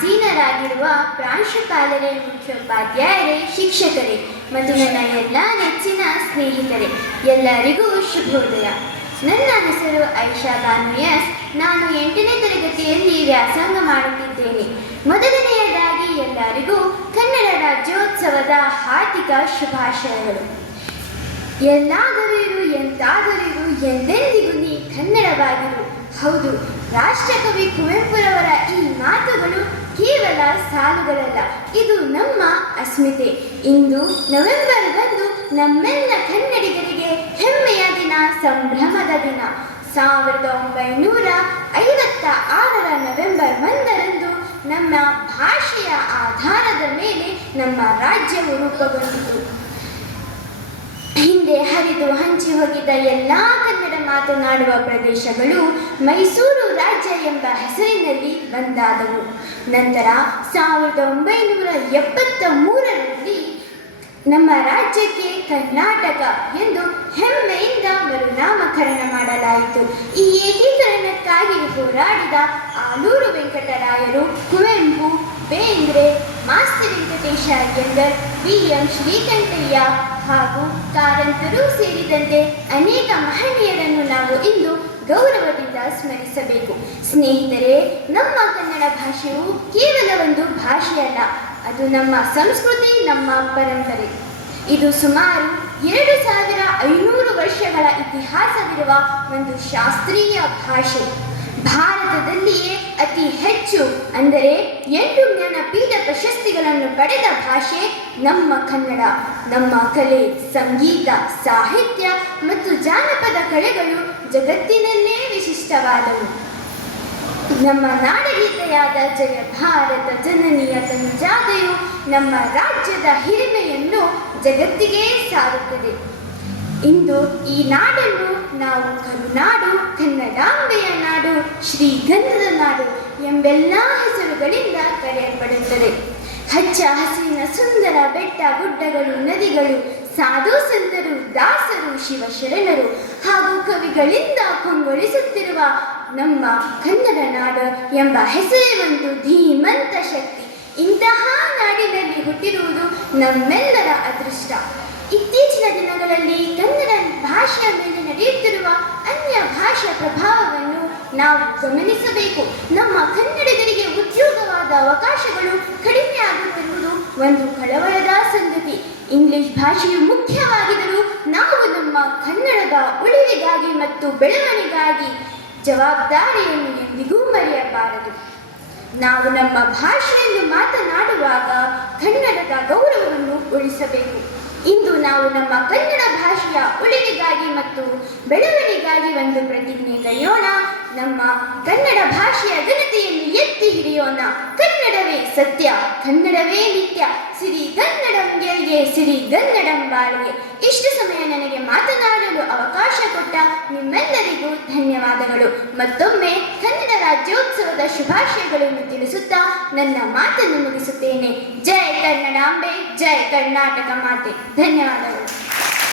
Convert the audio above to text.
ಆಸೀನರಾಗಿರುವ ಪ್ರಾಂಶುಪಾಲರೇ, ಮುಖ್ಯೋಪಾಧ್ಯಾಯರೇ, ಶಿಕ್ಷಕರೇ ಮತ್ತು ನನ್ನ ಎಲ್ಲ ನೆಚ್ಚಿನ ಸ್ನೇಹಿತರೆ, ಎಲ್ಲರಿಗೂ ಶುಭೋದಯ. ನನ್ನ ಹೆಸರು ಐಶಾ ಬಾನು ಎಸ್. ನಾನು 8ನೇ ತರಗತಿಯಲ್ಲಿ ವ್ಯಾಸಂಗ ಮಾಡುತ್ತಿದ್ದೇನೆ. ಮೊದಲನೆಯದಾಗಿ ಎಲ್ಲರಿಗೂ ಕನ್ನಡ ರಾಜ್ಯೋತ್ಸವದ ಹಾರ್ದಿಕ ಶುಭಾಶಯಗಳು. ಎಲ್ಲಾದರೂ ಇರು, ಎಂತಾದರೂ ಇರು, ಎಂದೆಂದಿಗೂ ನೀ ಕನ್ನಡವಾಗಿರು. ಹೌದು, ರಾಷ್ಟ್ರಕವಿ ಕುವೆಂಪುರವರ ಈ ಮಾತುಗಳು ಕೇವಲ ಸಾಲುಗಳಲ್ಲ, ಇದು ನಮ್ಮ ಅಸ್ಮಿತೆ. ಇಂದು ನವೆಂಬರ್ 1 ನಮ್ಮೆಲ್ಲ ಕನ್ನಡಿಗರಿಗೆ ಹೆಮ್ಮೆಯ ದಿನ, ಸಂಭ್ರಮದ ದಿನ. 1956ರ ನವೆಂಬರ್ 1ರಂದು ನಮ್ಮ ಭಾಷೆಯ ಆಧಾರದ ಮೇಲೆ ನಮ್ಮ ರಾಜ್ಯವು ರೂಪುಗೊಂಡಿತು. ಹಿಂದೆ ಹರಿದು ಹಂಚಿ ಹೋಗಿದ್ದ ಎಲ್ಲ ಕನ್ನಡ ಮಾತನಾಡುವ ಪ್ರದೇಶಗಳು ಮೈಸೂರು ರಾಜ್ಯ ಎಂಬ ಹೆಸರಿನಲ್ಲಿ ಒಂದಾದವು. ನಂತರ 1973ರಲ್ಲಿ ನಮ್ಮ ರಾಜ್ಯಕ್ಕೆ ಕರ್ನಾಟಕ ಎಂದು ಹೆಮ್ಮೆಯಿಂದ ಮರುನಾಮಕರಣ ಮಾಡಲಾಯಿತು. ಈ ಏಕೀಕರಣಕ್ಕಾಗಿ ಹೋರಾಡಿದ ಆಲೂರು ವೆಂಕಟರಾಯರು, ಕುವೆಂಪು, ಬೇಂದ್ರೆ, ಮಾಸ್ತಿ ವೆಂಕಟೇಶ ಅಯ್ಯಂಗಾರ್, BM ಶ್ರೀಕಂಠಯ್ಯ ಹಾಗೂ ಕಾರಂತರು ಸೇರಿದಂತೆ ಅನೇಕ ಮಹನೀಯರನ್ನು ನಾವು ಇಂದು ಗೌರವದಿಂದ ಸ್ಮರಿಸಬೇಕು. ಸ್ನೇಹಿತರೆ, ನಮ್ಮ ಕನ್ನಡ ಭಾಷೆಯು ಕೇವಲ ಒಂದು ಭಾಷೆಯಲ್ಲ, ಅದು ನಮ್ಮ ಸಂಸ್ಕೃತಿ, ನಮ್ಮ ಪರಂಪರೆ. ಇದು ಸುಮಾರು 2500 ವರ್ಷಗಳ ಇತಿಹಾಸವಿರುವ ಒಂದು ಶಾಸ್ತ್ರೀಯ ಭಾಷೆ. ಭಾರತದಲ್ಲಿಯೇ ಅತಿ ಹೆಚ್ಚು, ಅಂದರೆ 8 ಜ್ಞಾನಪೀಠ ಪ್ರಶಸ್ತಿಗಳನ್ನು ಪಡೆದ ಭಾಷೆ ನಮ್ಮ ಕನ್ನಡ. ನಮ್ಮ ಕಲೆ, ಸಂಗೀತ, ಸಾಹಿತ್ಯ ಮತ್ತು ಜಾನಪದ ಕಲೆಗಳು ಜಗತ್ತಿನಲ್ಲೇ ವಿಶಿಷ್ಟವಾದವು. ನಮ್ಮ ನಾಡಗೀತೆಯಾದ ಜಯ ಭಾರತ ಜನನಿಯ ತನುಜಾತೆಯು ನಮ್ಮ ರಾಜ್ಯದ ಹಿರಿಮೆಯನ್ನು ಜಗತ್ತಿಗೆ ಸಾರುತ್ತದೆ. ಇಂದು ಈ ನಾಡನ್ನು ನಾವು ಕರುನಾಡು, ಕನ್ನಡಾಂಬೆಯ ನಾಡು, ಶ್ರೀಗಂಧದ ನಾಡು ಎಂಬೆಲ್ಲ ಹೆಸರುಗಳಿಂದ ಕರೆಯಲ್ಪಡುತ್ತದೆ. ಹಚ್ಚ ಹಸಿರಿನ ಸುಂದರ ಬೆಟ್ಟ ಗುಡ್ಡಗಳು, ನದಿಗಳು, ಸಾಧು ಸಂತರು, ದಾಸರು, ಶಿವಶರಣರು ಹಾಗೂ ಕವಿಗಳಿಂದ ಕೊಂಗೊಳಿಸುತ್ತಿರುವ ನಮ್ಮ ಕನ್ನಡ ನಾಡು ಎಂಬ ಹೆಸರೇ ಒಂದು ಧೀಮಂತ ಶಕ್ತಿ. ಇಂತಹ ನಾಡಿನಲ್ಲಿ ಹುಟ್ಟಿರುವುದು ನಮ್ಮೆಲ್ಲರ ಅದೃಷ್ಟ. ಇತ್ತೀಚಿನ ದಿನಗಳಲ್ಲಿ ಕನ್ನಡ ಭಾಷೆಯ ಮೇಲೆ ನಡೆಯುತ್ತಿರುವ ಅನ್ಯ ಭಾಷಾ ಪ್ರಭಾವವನ್ನು ನಾವು ಗಮನಿಸಬೇಕು. ನಮ್ಮ ಕನ್ನಡಿಗರಿಗೆ ಉದ್ಯೋಗವಾದ ಅವಕಾಶಗಳು ಕಡಿಮೆ ಆಗುತ್ತಿರುವುದು ಒಂದು ಕಳವಳದ ಸಂಗತಿ. ಇಂಗ್ಲಿಷ್ ಭಾಷೆಯು ಮುಖ್ಯವಾಗಿದ್ದರೂ ನಾವು ನಮ್ಮ ಕನ್ನಡದ ಉಳಿವಿಗಾಗಿ ಮತ್ತು ಬೆಳವಣಿಗೆಗಾಗಿ ಜವಾಬ್ದಾರಿಯನ್ನು ಎಂದಿಗೂ ಮರೆಯಬಾರದು. ನಾವು ನಮ್ಮ ಭಾಷೆಯನ್ನು ಮಾತನಾಡುವಾಗ ಕನ್ನಡದ ಗೌರವವನ್ನು ಉಳಿಸಬೇಕು. ಇಂದು ನಾವು ನಮ್ಮ ಕನ್ನಡ ಭಾಷೆಯ ಉಳಿವಿಗಾಗಿ ಮತ್ತು ಬೆಳವಣಿಗೆಗಾಗಿ ಒಂದು ಪ್ರತಿಜ್ಞೆ ಕೈಯೋಣ. ನಮ್ಮ ಕನ್ನಡ ಭಾಷೆಯ ಘನತೆಯನ್ನು ಎತ್ತಿ ಹಿಡಿಯೋಣ. ಕನ್ನಡವೇ ಸತ್ಯ, ಕನ್ನಡವೇ ನಿತ್ಯ, ಸಿರಿಗನ್ನಡಂ ಗೆಲ್ಗೆ, ಸಿರಿಗನ್ನಡಂ ಬಾಳ್ಗೆ. ಇಷ್ಟು ಸಮಯ ನನಗೆ ಮಾತನಾಡಲು ಅವಕಾಶ ಕೊಟ್ಟ ನಿಮ್ಮೆಲ್ಲರಿಗೂ ಧನ್ಯವಾದಗಳು. ಮತ್ತೊಮ್ಮೆ ಕನ್ನಡ ರಾಜ್ಯೋತ್ಸವದ ಶುಭಾಶಯಗಳನ್ನು ತಿಳಿಸುತ್ತಾ ನನ್ನ ಮಾತನ್ನು ಮುಗಿಸುತ್ತೇನೆ. ಜಯ ಕನ್ನಡಾಂಬೆ, ಜಯ ಕರ್ನಾಟಕ ಮಾತೆ. ಧನ್ಯವಾದಗಳು.